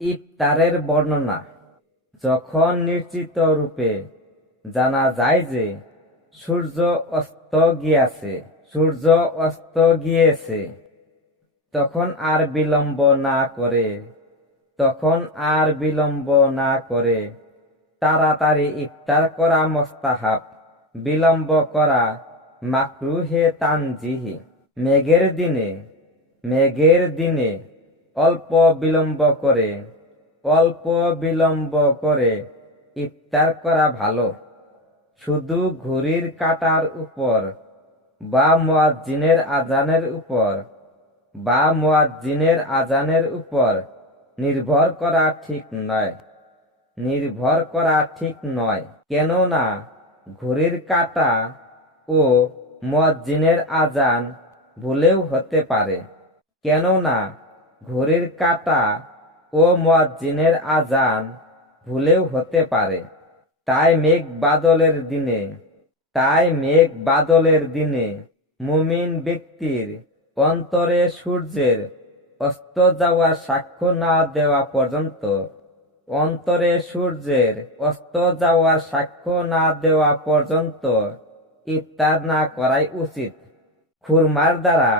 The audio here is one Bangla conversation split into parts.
ইফতারের বর্ণনা। যখন নিশ্চিত রূপে জানা যায় যে সূর্য অস্ত গিয়েছে, তখন আর বিলম্ব না করে তাড়াতাড়ি ইফতার করা মোস্তাহাব, বিলম্ব করা মাকরুহে তানজিহি। মেঘের দিনে অল্প বিলম্ব করে ইফতার করা ভালো। শুধু ঘড়ির কাঁটার উপর বা মুয়াজ্জিনের আজানের উপর নির্ভর করা ঠিক নয়। কেননা ঘড়ির কাঁটা ও মুয়াজ্জিনের আজান ভুলেও হতে পারে। তাই মেঘ বাদলের দিনে মুমিন ব্যক্তির অন্তরে সূর্যের অস্ত যাওয়ার সাক্ষ্য না দেওয়া পর্যন্ত ইফতার না করাই উচিত। খুরমার দ্বারা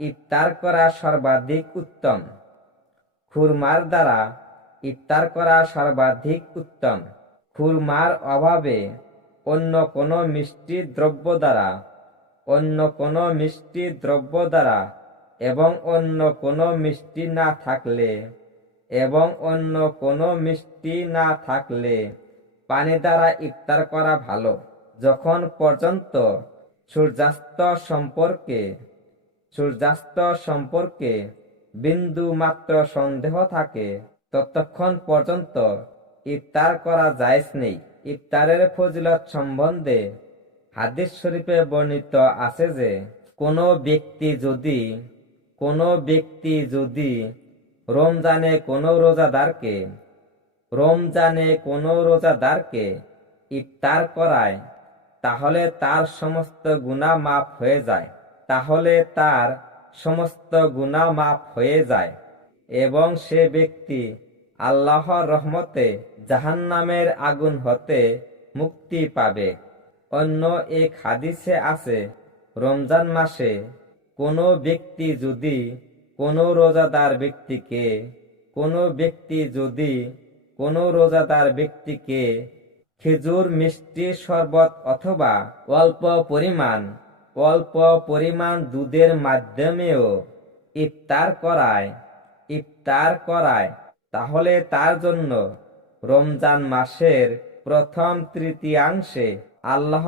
ইফতার করা সর্বাধিক উত্তম। খুরমার অভাবে অন্য কোনো মিষ্টি দ্রব্য দ্বারা এবং অন্য কোনো মিষ্টি না থাকলে পানি দ্বারা ইফতার করা ভালো। যখন পর্যন্ত সূর্যাস্ত সম্পর্কে বিন্দু মাত্র সন্দেহ থাকে, ততক্ষণ পর্যন্ত ইফতার করা জায়েজ নেই। ইফতারের ফজিলত সম্বন্ধে হাদিস শরীফে বর্ণিত আছে যে কোনো ব্যক্তি যদি রমজানে কোনো রোজাদারকে ইফতার করায়, তাহলে তার সমস্ত গুনাহ মাফ হয়ে যায় এবং সে ব্যক্তি আল্লাহর রহমতে জাহান্নামের আগুন হতে মুক্তি পাবে। অন্য এক হাদিসে আছে, রমজান মাসে কোনো ব্যক্তি যদি কোনো রোজাদার ব্যক্তিকে খেজুর, মিষ্টি শরবত অথবা অল্প পরিমাণ দুধের মাধ্যমেও ইফতার করায়, তাহলে তার জন্য রমজান মাসের প্রথম তৃতীয়াংশে আল্লাহ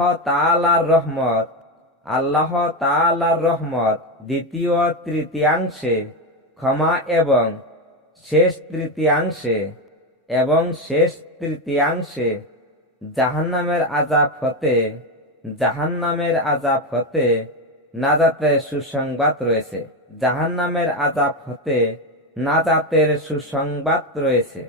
তাআলার রহমত, দ্বিতীয় তৃতীয়াংশে ক্ষমা এবং শেষ তৃতীয়াংশে জাহান্নামের আযাব হতে নাজাতের সুসংবাদ রয়েছে।